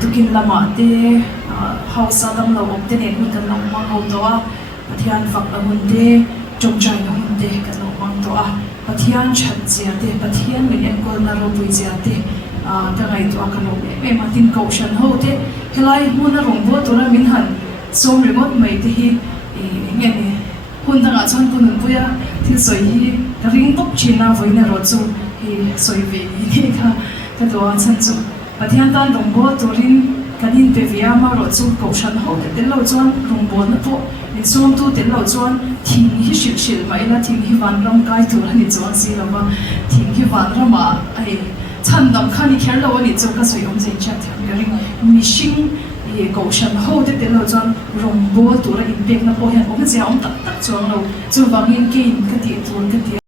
tukin lama te house adam lo om te ne hu kan lo mang ho to a pathian fak la hun te chongchai na hun te kan lo mang to a pathian chat zia te pathian min en kol na ro pui zia te ka ngai to kan lo me ma tin Kohhran ho te helai mun na rong bo to na min han som remote mai te hi nge ne hun danga chon punun puya thil soi hi ka ring top china voina ro chu hi soi ve ni ka to a chan chu pathian tan rongbo turin kanin pe via ma ro chu Kohhran ho te lo chuan rongbo na po in som tu te lo chuan thing hi shil mai na thing hi van ram kai tur ani chuang si lawa thing hi van rama ai chan dam khani kher lo ani chu ka soi om chen chat thang ring mishing Kohhran ho te lo chuan rongbo tura in pek na po hian om sia om tak tak chuang lo chu wangin ke in ka ti tur ka ti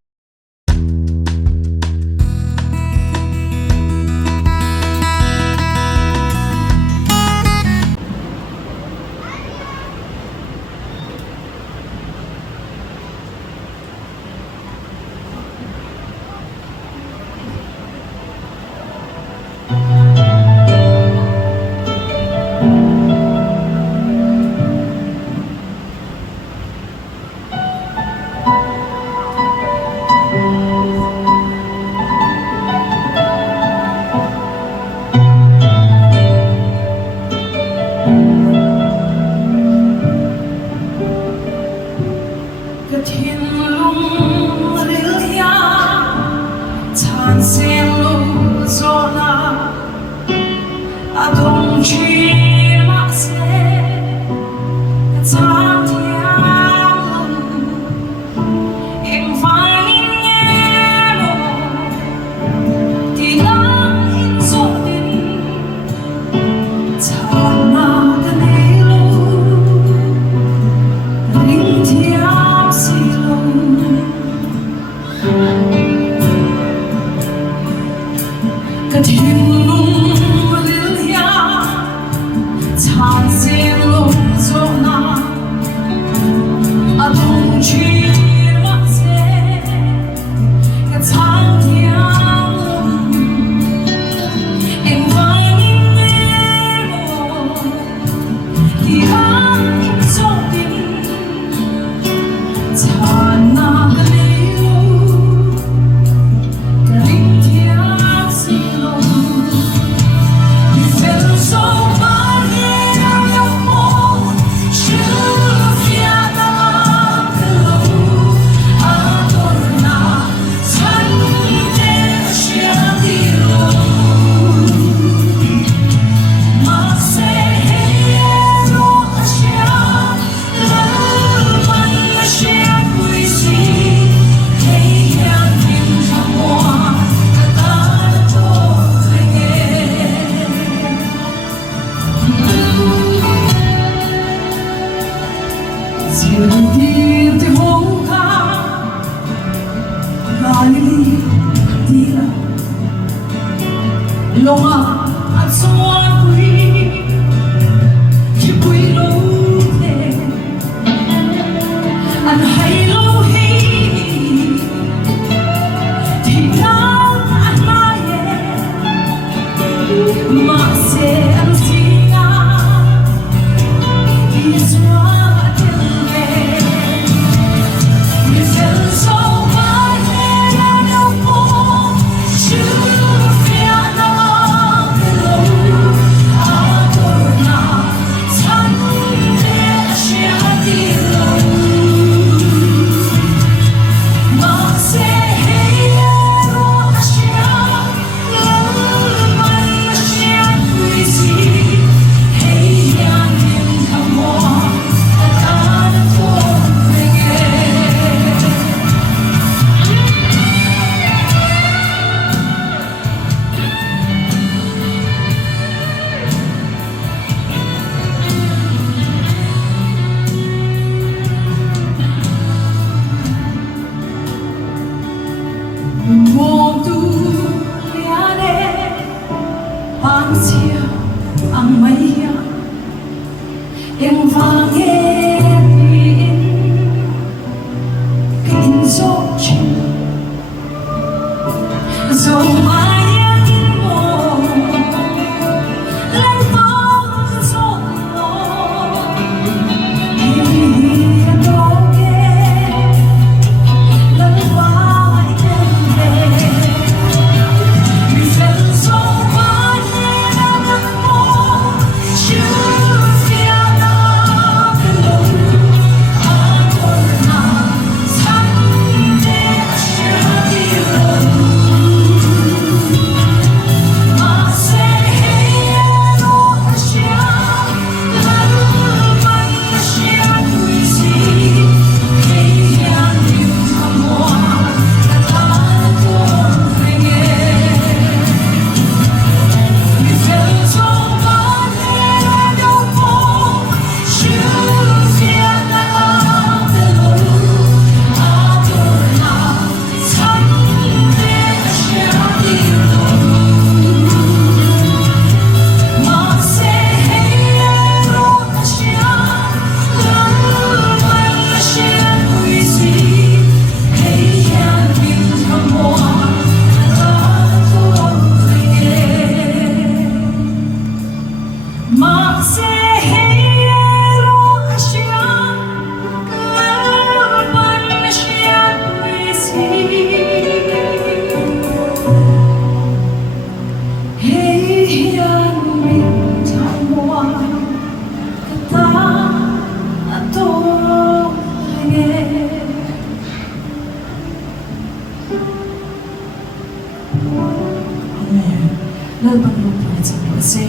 em vang em in cái in dấu chân dấu mai nhang in mồ lên vang dấu lo hiền đô ghé lần qua em về mình sẽ sống qua nhé đã gắn bó lỡ bằng một buổi chẳng có gì